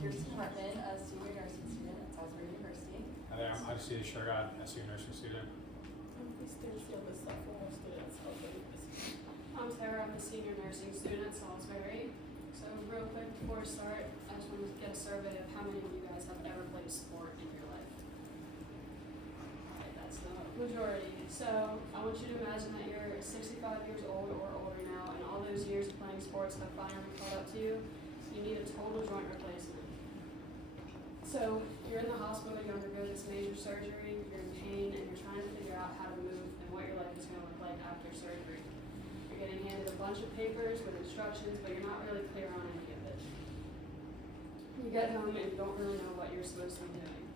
Kiersten, a senior nursing student at Salisbury University. Hi there, I'm Aristides, a senior nursing student. I'm Christencie, I'm a sophomore student at Salisbury University. I'm Tara, I'm a senior nursing student at Salisbury. So real quick before we start, I just wanted to get a survey of how many of you guys have ever played sport in your life. Alright, that's the majority. So I want you to imagine that you're 65 years old or older now, and all those years of playing sports have finally caught up to you. You need a total joint replacement. So you're in the hospital, you undergo this major surgery, you're in pain, and you're trying to figure out how to move and what your life is going to look like after surgery. You're getting handed a bunch of papers with instructions, but you're not really clear on any of it. You get home and you don't really know what you're supposed to be doing.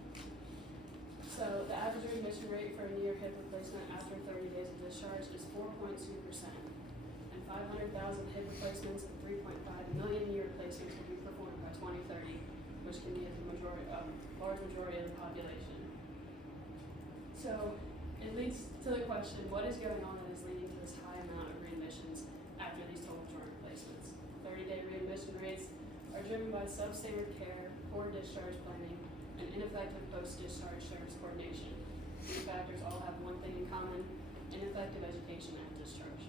So the average readmission rate for a knee or hip replacement after 30 days of discharge is 4.2%. And 500,000 hip replacements and 3.5 million knee replacements will be performed by 2030, which can be a large majority of the population. So it leads to the question, what is going on that is leading to this high amount of readmissions after these total joint replacements? 30-day readmission rates are driven by substandard care, poor discharge planning, and ineffective post-discharge service coordination. These factors all have one thing in common: ineffective education at discharge.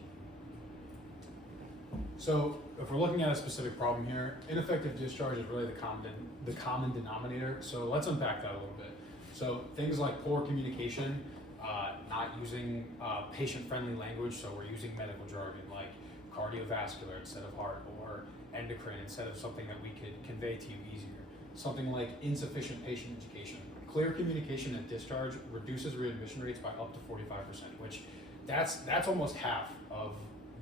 So if we're looking at a specific problem here, ineffective discharge is really the common denominator. So let's unpack that a little bit. So things like poor communication, not using patient-friendly language, so we're using medical jargon like cardiovascular instead of heart, or endocrine instead of something that we could convey to you easier. Something like insufficient patient education. Clear communication at discharge reduces readmission rates by up to 45%, which that's almost half of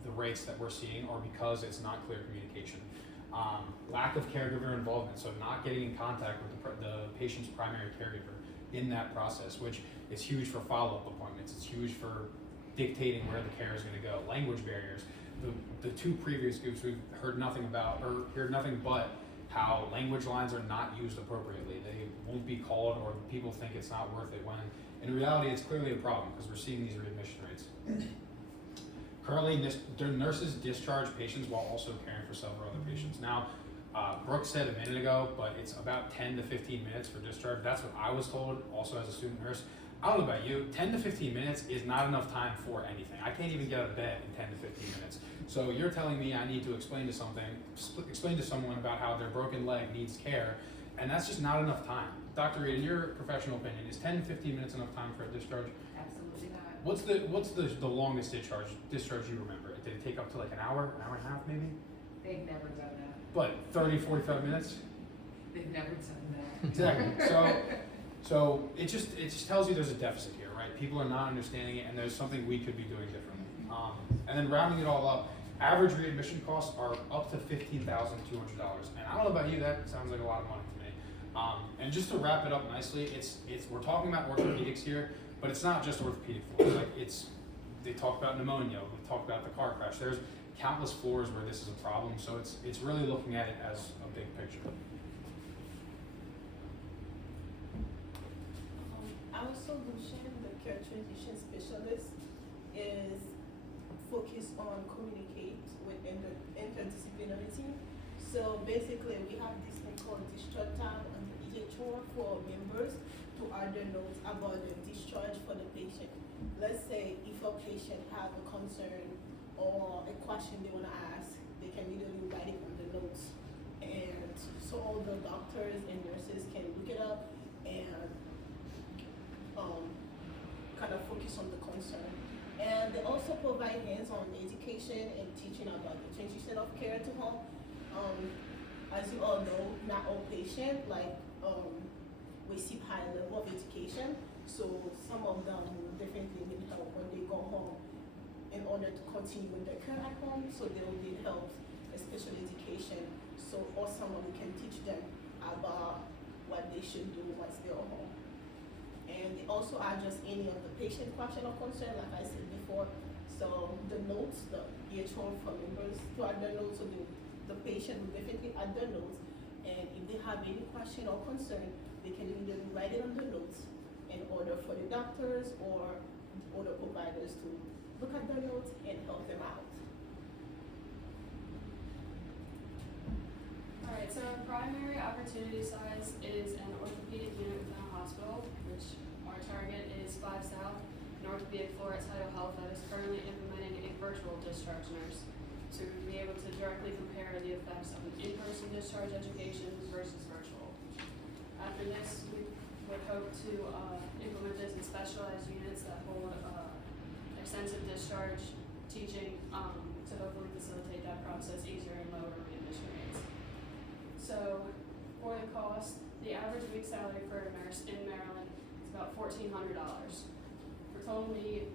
the rates that we're seeing are because it's not clear communication. Lack of caregiver involvement, so not getting in contact with the patient's primary caregiver in that process, which is huge for follow-up appointments. It's huge for dictating where the care is going to go. Language barriers. The two previous groups we've heard nothing about, or heard nothing but how language lines are not used appropriately. They won't be called, or people think it's not worth it, when in reality it's clearly a problem because we're seeing these readmission rates. Currently, nurses discharge patients while also caring for several other patients. Now, Brooke said a minute ago, but it's about 10 to 15 minutes for discharge. That's what I was told also as a student nurse. I don't know about you, 10 to 15 minutes is not enough time for anything. I can't even get out of bed in 10 to 15 minutes. So you're telling me I need to explain to someone about how their broken leg needs care, and that's just not enough time. Dr. Reed, in your professional opinion, is 10 to 15 minutes enough time for a discharge? Absolutely not. What's the longest discharge you remember? Did it take up to like an hour and a half maybe? They've never done that. But 30, 45 minutes? They've never done that. Exactly. So it just tells you there's a deficit here, right? People are not understanding it, and there's something we could be doing differently. And then rounding it all up, average readmission costs are up to $15,200. And I don't know about you, that sounds like a lot of money to me. And just to wrap it up nicely, we're talking about orthopedics here, but it's not just orthopedic floors. Like they talk about pneumonia, we talk about the car crash. There's countless floors where this is a problem, so it's really looking at it as a big picture. Our solution, the care transition specialist, is focused on communicate with interdisciplinary team. So basically, we have this thing called discharge tab on the EHR for members to add their notes about the discharge for the patient. Let's say if a patient has a concern or a question they want to ask, they can literally write it on the notes. And so all the doctors and nurses can look it up and kind of focus on the concern. And they also provide hands-on education and teaching about the transition of care to home. As you all know, not all patients receive high level of education, so some of them will definitely need help when they go home in order to continue with their care at home, so they will need help, especially education, or someone who can teach them about what they should do once they're home. And they also address any of the patient question or concern, like I said before. So the notes, the EHR for members to add their notes, so the patient will definitely add their notes. And if they have any question or concern, they can either write it on the notes in order for the doctors or other providers to look at their notes and help them out. Alright, Alright, so our primary opportunity size is an orthopedic unit within a hospital, which our target is 5 South, an orthopedic floor at Tidal Health that is currently implementing a virtual discharge nurse to be able to directly compare the effects of an in-person discharge education versus virtual. After this, we would hope to implement this in specialized units that hold extensive discharge teaching to hopefully facilitate that process easier and lower readmission rates. So, for the cost, the average week salary for a nurse in Maryland is about $1,400. For total knee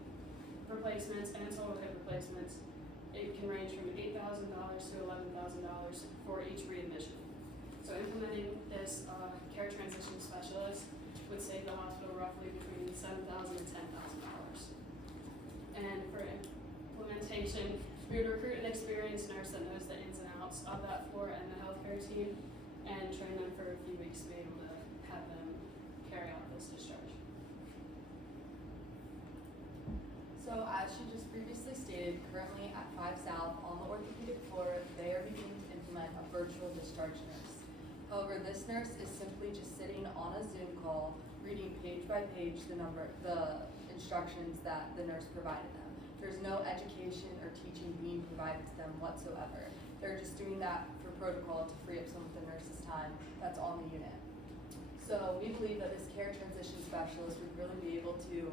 replacements and total hip replacements, it can range from $8,000 to $11,000 for each readmission. So implementing this care transition specialist would save the hospital roughly between $7,000 and $10,000. And for implementation, we would recruit an experienced nurse that knows the ins and outs of that floor and the healthcare team, and train them for a few weeks to be able to have them carry out this discharge. So as she just previously stated, currently at 5 South on the orthopedic floor, they are beginning to implement a virtual discharge nurse. However, this nurse is simply just sitting on a Zoom call, reading page by page the instructions that the nurse provided them. There's no education or teaching being provided to them whatsoever. They're just doing that for protocol to free up some of the nurse's time that's on the unit. So we believe that this care transition specialist would really be able to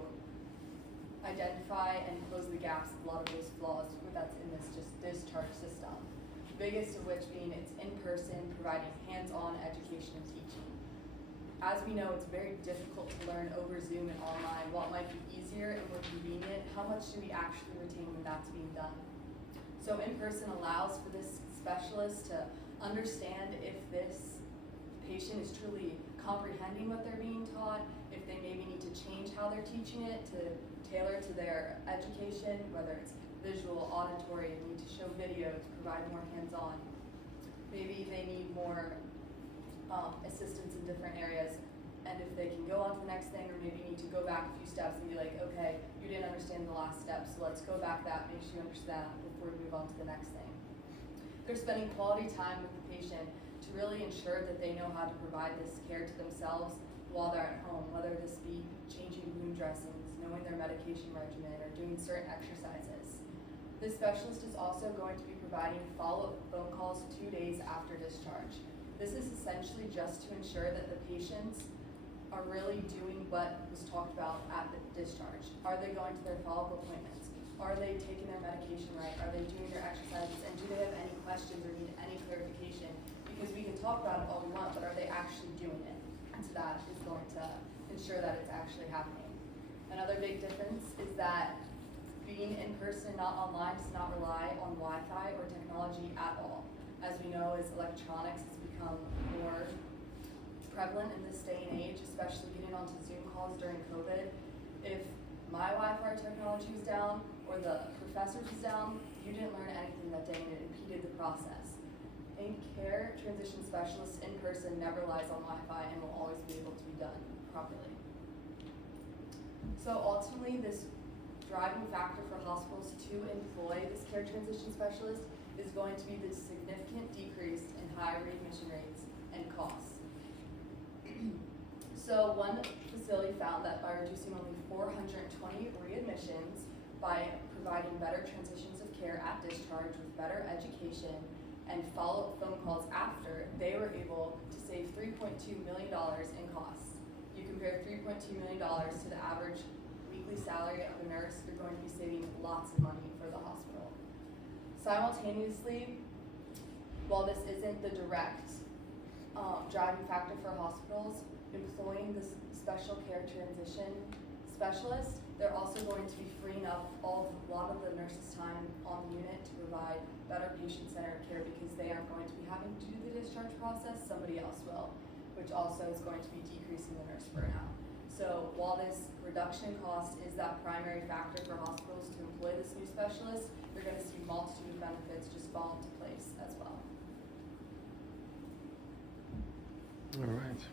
identify and close the gaps of a lot of those flaws that's in this just discharge system. The biggest of which being it's in person, providing hands-on education and teaching. As we know, it's very difficult to learn over Zoom and online. What might be easier and more convenient, how much do we actually retain when that's being done? So in-person allows for this specialist to understand if this patient is truly comprehending what they're being taught, if they maybe need to change how they're teaching it to tailor to their education, whether it's visual, auditory, they need to show video to provide more hands-on. Maybe they need more assistance in different areas, and if they can go on to the next thing, or maybe need to go back a few steps and be like, okay, you didn't understand the last step, so let's go back that, make sure you understand before we move on to the next thing. They're spending quality time with the patient to really ensure that they know how to provide this care to themselves while they're at home, whether this be changing wound dressings, knowing their medication regimen, or doing certain exercises. This specialist is also going to be providing follow-up phone calls 2 days after discharge. This is essentially just to ensure that the patients are really doing what was talked about at the discharge. Are they going to their follow-up appointments? Are they taking their medication right? Are they doing their exercises? And do they have any questions or need any clarification? Because we can talk about it all we want, but are they actually doing it? And so that is going to ensure that it's actually happening. Another big difference is that being in person, not online, does not rely on Wi-Fi or technology at all. As we know, as electronics has become more prevalent in this day and age, especially getting onto Zoom calls during COVID, if my Wi-Fi technology was down or the professor's was down, you didn't learn anything that day and it impeded the process. In care, transition specialists in person never relies on Wi-Fi and will always be able to be done properly. So ultimately, this driving factor for hospitals to employ this care transition specialist is going to be the significant decrease in high readmission rates and costs. So one facility found that by reducing only 420 readmissions, by providing better transitions of care at discharge with better education and follow-up phone calls after, they were able to save $3.2 million in costs. You compare $3.2 million to the average weekly salary of a nurse, you're going to be saving lots of money for the hospital. Simultaneously, while this isn't the direct driving factor for hospitals, employing this special care transition specialist, they're also going to be freeing up a lot of the nurses' time on the unit to provide better patient-centered care because they aren't going to be having to do the discharge process, somebody else will, which also is going to be decreasing the nurse burnout. So while this reduction in cost is that primary factor for hospitals to employ this new specialist, they're going to see a multitude of benefits just fall into place as well. All right.